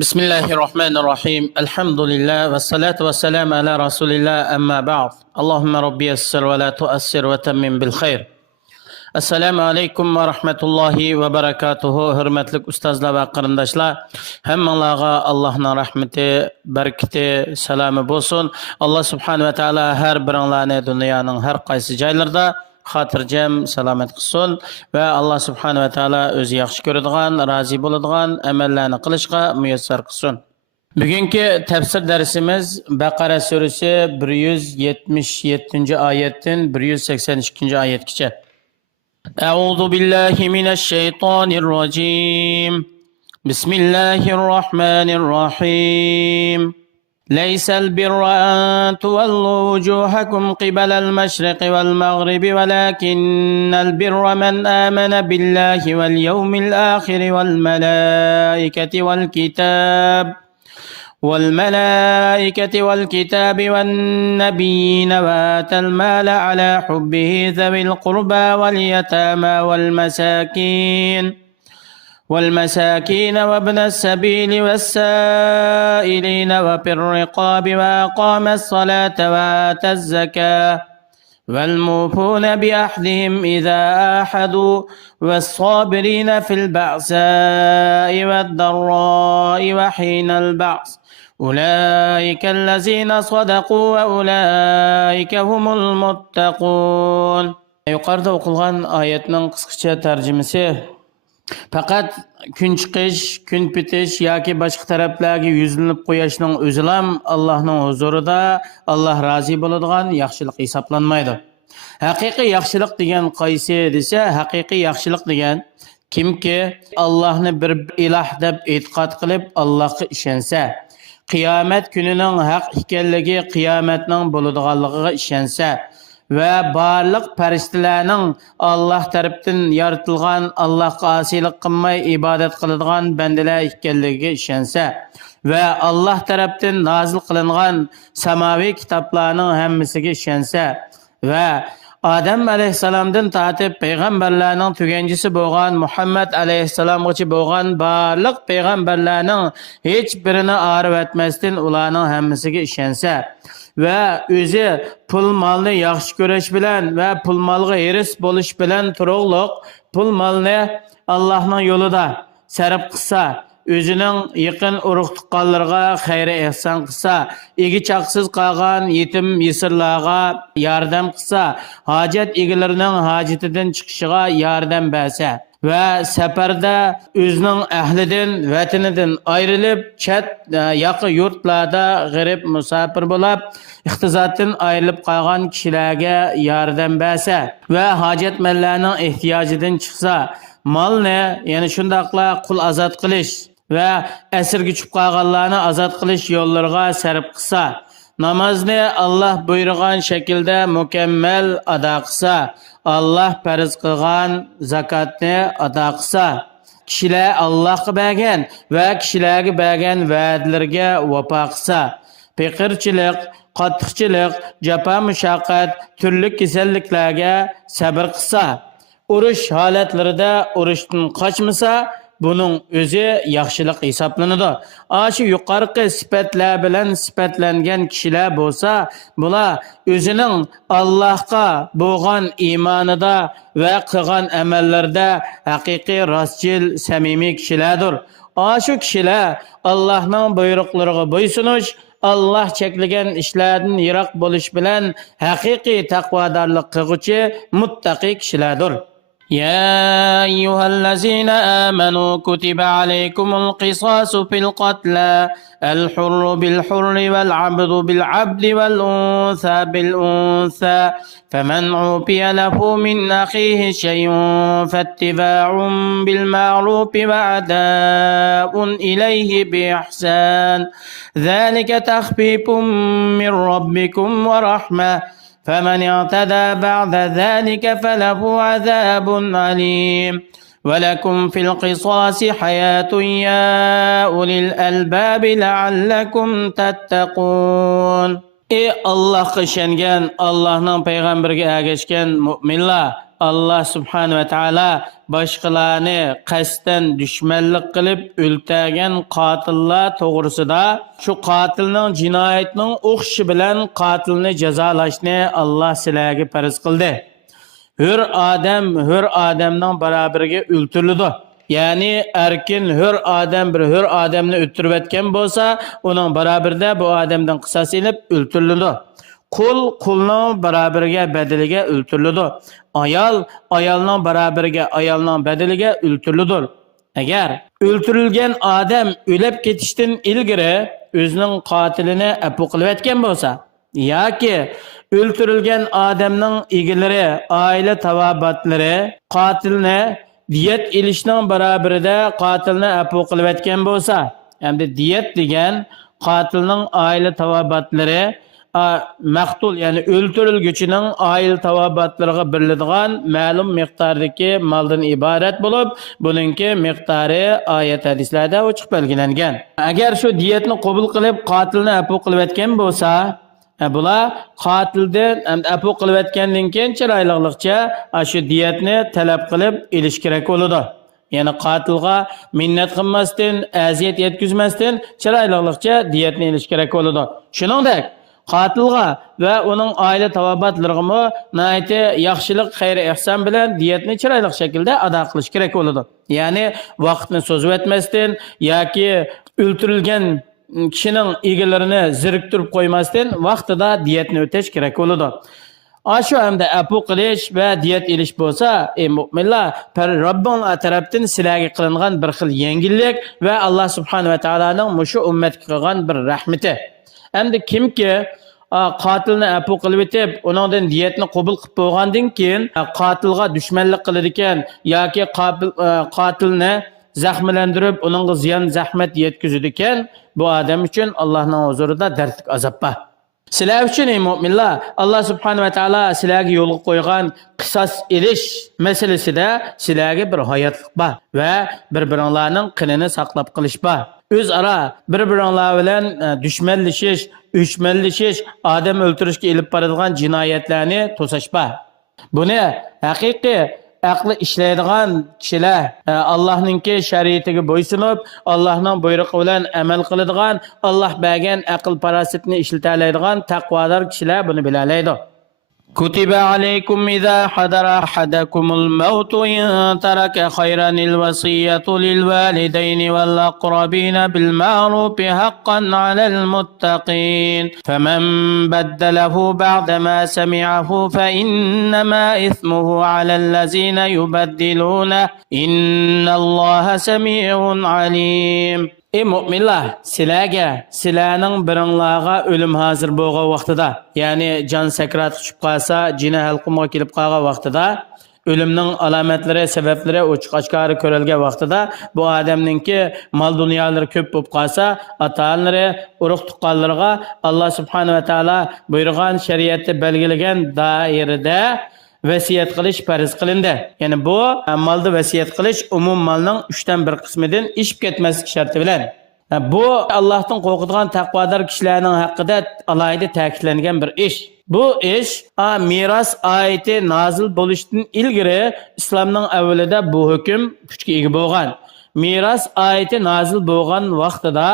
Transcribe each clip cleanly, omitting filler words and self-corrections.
بسم الله الرحمن الرحيم الحمد لله والصلاة والسلام على رسول الله أما بعد اللهم ربي يسر ولا تؤسر وتمم بالخير Assalamu alaikum ve rahmetullahi ve berekatuhu. Hürmetlik ustazlar ve qarındaşlar. Hemmanlarga Allah'ın rahmeti, bereketi, selamı bolsun. Allah subhanahu ve taala her birinlarni dünyanın her qaysi joylarida xotirjam salomat qilsin ve Allah subhanahu ve taala o'zi yaxshi ko'radigan, rozi bo'ladigan amallarni qilishga muyassar qilsin. Bugungi tafsir darsimiz Baqara surasi 177 oyatdan 182 oyatgacha. أعوذ بالله من الشيطان الرجيم بسم الله الرحمن الرحيم ليس البر أن تولوا وجوهكم قبل المشرق والمغرب ولكن البر من آمن بالله واليوم الآخر والملائكة والنبيين وآتى المال على حبه ذوي القربى واليتامى والمساكين وابن السبيل والسائلين وفي الرقاب وأقام الصلاة وآتى الزكاة والموفون بأحدهم إذا آحدوا والصابرين في البأساء والضراء وحين البعث أولئك الذين صدقوا وأولئك هم المتقون. Yuqorida o'qilgan oyatning qisqacha tarjimasi faqat kun chiqish, kun bitish yoki boshqa taraflarga yuzlanib qo'yishning o'zilam Allohning huzurida Alloh rozi bo'ladigan yaxshilik hisoblanmaydi. Haqiqiy yaxshilik degan qaysi desa, haqiqiy yaxshilik degan kimki Allohni bir iloh deb e'tiqod qilib Allohga ishonsa, qiyomat kunining haq ekanligi, qiyomatning bo'ladiganligiga ishonsa va barliq farishtalarning Alloh tarafdan yaratilgan, Allohga osiylik qilmay ibodat qiladigan bandalar ekanligiga ishonsa va Alloh tarafdan nozil qilingan samoviy kitoblarning hammasiga ishonsa va Adam alayhissalomdan tortib payg'ambarlarning tuganchisi bo'lgan Muhammad alayhissalomgacha bo'lgan barliq payg'ambarlarning hech birini orib o'tmasdan ularning hammasiga ishonsa va o'zi pul molni yaxshi ko'rish bilan va pul molga hiris bo'lish bilan turug'liq pul molni Allohning yo'lida sarf qilsa, o'zining yaqin urug' tuqqanlarga xayri ehson qilsa, egi chaqsiz qolgan yetim yesirlarga yordam qilsa, hojat egalarining hojatidan chiqishiga yordam bersa va safarda o'zining ahlidan, vatanidan ayrilib, chet yaqi yurtlarda g'arib musafir bo'lib, iqtisoddan ayrilib qolgan kishilarga yordam bersa va hojatmandlarning ehtiyojidan chiqsa, molni, ya'ni shundaqla qul azod qilish va asirga tushib qolganlarni azod qilish yo'llariga sarf qilsa, namozni Alloh buyurgan shaklda mukammal ado qilsa, Alloh farz qilgan zakotni ado qilsa, kishilar Allohga bergan va kishilarga bergan va'dalarga vafo qilsa, faqirchilik, qattiqchilik, jafo mushaqqat, turli kasalliklarga sabr qilsa, urush holatlarida urushdan qochmasa, buning o'zi yaxshilik hisoblanadi. Shu yuqorqi sifatlar bilan sifatlangan kishilar bo'lsa, bular o'zining Allohga bo'lgan iymonida va qilgan amallarida haqiqiy rostchil, samimiy kishilardir. Shu kishilar Allohning buyruqlariga bo'ysunish, Allah cheklagan ishlardan yiroq bo'lish bilan haqiqiy taqvodorlik qilguvchi muttaqi kishilardir. يا أيها الذين آمنوا كتب عليكم القصاص في القتلى الحر بالحر والعبد بالعبد والأنثى بالأنثى فمن عوفي له من أخيه شيء فاتباع بالمعروف وأداء إليه بإحسان ذلك تخفيف من ربكم ورحمة فمن اعتدى بعد ذلك فله عذاب أليم ولكم في القصاص حياة يا أولي الألباب لعلكم تتقون. Ey Allohga ishongan, Allohning payg'ambariga ergashgan mu'minlar, Allah subhanahu va taolo boshqalarni qasddan dushmanlik qilib o'ltirgan qotillar to'g'risida shu qotilning jinoyatining o'xshi bilan qotilni jazolashni Allah sizlarga farz qildi. Hür adamning barabariga o'ltiriladi. Ya'ni erkin hür adam bir hür adamni o'ltirib etgan bo'lsa, uning barabarida bu odamdan qisos ilib o'ltiriladi. Qulning barabariga badaliga o'ltiriladi. Ayolning barabariga ayolning badaliga o'ltiriladi. Agar o'ltirilgan odam o'lib ketishdan ilgari o'zining qotilini afu qilib etgan bo'lsa, yoki o'ltirilgan odamning egalari, oila tavobatlari qotilni diyet ilishning barabarida qotilni afu qilib etgan bo'lsa, endi diyet degan qotilning oila tavobatlari maqtul ya'ni o'ltirilguchining oila tavobatlariga beriladigan ma'lum miqdordagi moldan iborat bo'lib, buningki miqdori oyat hadislarda ochiq belgilangan. Agar shu diyetni qabul qilib qotilni afu qilib etgan bo'lsa, bular qotildan afu qilib etgandan keyin chiroyliqcha shu diyetni talab qilib elish kerak bo'ladi. Ya'ni qotilga minnat qilmasdan, aziyat yetkazmasdan chiroyliqcha diyetni elish kerak bo'ladi. Shuningdek, qotilga va uning oila tavobatlariga nihoyat yaxshilik, xayr, ihson bilan diyetni chiroyli shaklda ado qilish kerak bo'ladi. Ya'ni vaqtni so'zib etmasdan yoki o'ltirilgan kishining egalarini ziriktirib qo'ymasdan vaqtida diyetni o'tash kerak bo'ladi. Shu hamda afu qilish va diyet elish bo'lsa, ey mu'minlar, Robbinglar tarafdan sizlarga qilingan bir xil yengillik va Alloh subhanahu va taoloning mushu ummatga qilgan bir rahmati. Endi kimki qotilni afu qilib etib, uningdan diyetni qabul qilib bo'lgandan keyin qotilga dushmanlik qiladi ekan yoki qotilni zaxmlantirib, uningga ziyon zahmat yetkazadi ekan, bu odam uchun Allohning huzurida dardlik azob bor. Sizlar uchun ey mu'minlar, Alloh subhanahu va taolo sizlarga yo'lga qo'ygan qisos elish masalasida sizlarga bir hayotlik bor va bir-biringlarning qinini saqlab qilish bor. O'zaro bir-biringlar bilan dushmanlashish, o'chmanlashish, odam o'ltirishga elib boradigan jinoyatlarni to'sash bor. Buni haqiqiy aqli ishlaydigan kishilar, Allohning shariatiga bo'ysunib, Allohning buyrug'i bilan amal qiladigan, Alloh bergan aql farosatni ishlata oladigan taqvodor kishilar buni bilalaydi. كتب عليكم إذا حضر أحدكم الموت إن ترك خيرا الوصية للوالدين والأقربين بالمعروف حقا على المتقين فمن بدله بعدما سمعه فإنما إثمه على الذين يبدلونه إن الله سميع عليم. Ey mu'minlar, sizlarning biringlarga o'lim hozir bo'lgan vaqtida, ya'ni jon sakrat tushib qolsa, jina halqumga kelib qolgan vaqtida, o'limning alomatlari, sabablari ochiq-oshkora ko'rilgan vaqtida, bu odamningki mol dunyolari ko'p bo'lib qolsa, ota-onalari, urug' tuqqanlarga Alloh subhanahu va taolo buyurgan shariatda belgilagan doirada vasiyat qilish farz qilindi. Ya'ni bu molda vasiyat qilish umum molning 3dan 1 qismidan ishib ketmaslik sharti bilan. Bu Allohdan qo'rqadigan taqvodor kishilarning haqqida alohida ta'kidlangan bir ish. Bu ish miros oyati nozil bo'lishidan ilgari islomning avvalida bu hukm kuchga ega bo'lgan. Miros oyati nozil bo'lgan vaqtida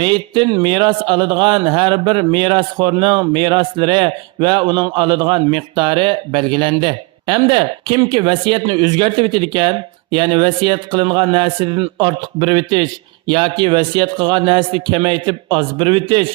meyittin miras aladigan her bir mirasxo'rning miroslari va uning aladigan miqdori belgilendi. Hamda kimki vasiyatni o'zgartirib etadi ekan, ya'ni vasiyat qilingan narsadan ortiq birib etish yoki vasiyat qilgan narsani kamaytib oz birib etish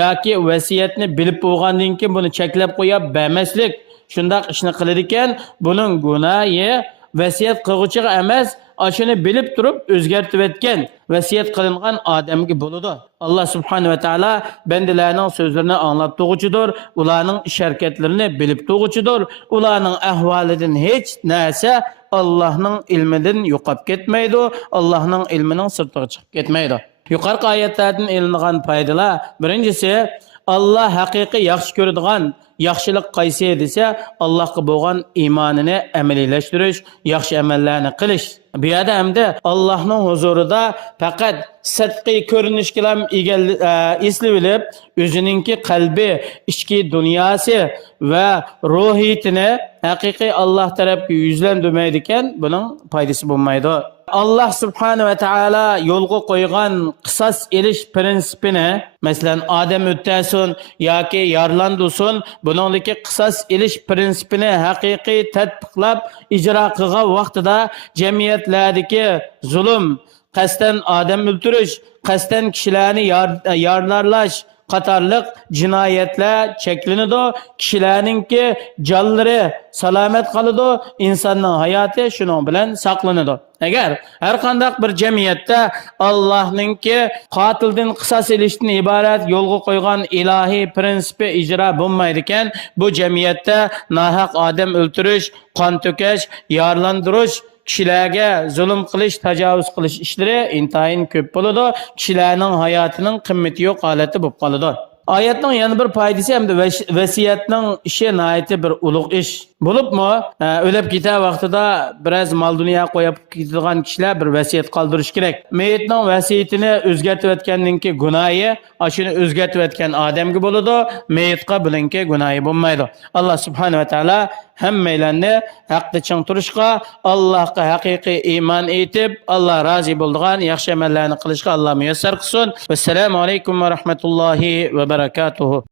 yoki vasiyatni bilib bo'lgandan keyin buni cheklab qo'yib bermaslik, shundoq ishni qiladi ekan, buning gunohi vasiyat qiluvchiga emas, ashuni bilib turib o'zgartirib etgan vasiyat qilingan odamga bo'ladi. Alloh subhanahu va taolo bandalarning so'zlarini anglab turg'uchidir, ularning ish harakatlarini bilib turg'uchidir, ularning ahvolidan hech narsa Allohning ilmidan yo'qolib ketmaydi, Allohning ilmining sirtiga chiqib ketmaydi. Yuqorqi oyatlardan ilingan foydalar, birinchisi, Allah haqiqiy yaxshi ko'radigan, yaxshilik qaysi desa, Allohga bo'lgan iymonini amaliylashtirish, yaxshi amallarni qilish. Bu yerda hamda Allohning huzurida faqat sidqiy ko'rinish bilan eslab olib, o'zininki qalbi, ichki dunyosi va ruhiyatini haqiqiy Alloh tarafga yuzlandirmaydi ekan, buning foydasi bo'lmaydi. Allah subhanahu ve taala yo'lga qo'ygan qisos elish prinsipini, masalan, odam o'ttasin yoki yorlandusin, buningdagi qisos elish prinsipini haqiqiy tatbiqlab ijro qilgan vaqtida jamiyatlardagi zulm, qasddan odam o'ldirish, qasddan kishilarni yorlarlash qatorliq jinoyatlar cheklanadi, kishilarningki jonlari salomat qoladi, insonning hayoti shuning bilan saqlanadi. Agar har qanday bir jamiyatda Allohningki qotildan qisos elishdan iborat yo'lga qo'ygan ilohiy prinsipi ijro bo'lmaydi ekan, bu jamiyatda nohaq odam o'ldirish, qon to'kish, yorlantirish, kishilarga zulm qilish, tajovuz qilish ishlari intayin ko'p bo'ladi. Kishilarning hayotining qimmati yo'q holati bo'lib qoladi. Oyatning yana bir foydasi hamda vasiyatning ishi nihoyatda bir ulug' ish. Bo'libmi, o'lib ketar vaqtida biroz mol dunyo qo'yib ketadigan kishilar bir vasiyat qoldirish kerak. Meyitning vasiyatini o'zgartirib o'tgandan keyin gunohi, ashuni o'zgartirib o'tgan odamga bo'ladi, meyitga buningki gunohi bo'lmaydi. Alloh subhanahu va taolo hammalarni haqda ching turishga, Allohga haqiqiy iymon etib, Alloh rozi bo'ladigan yaxshi amallarni qilishga Alloh muyassar qilsin. Assalomu alaykum va rahmatullohi va barakatuh.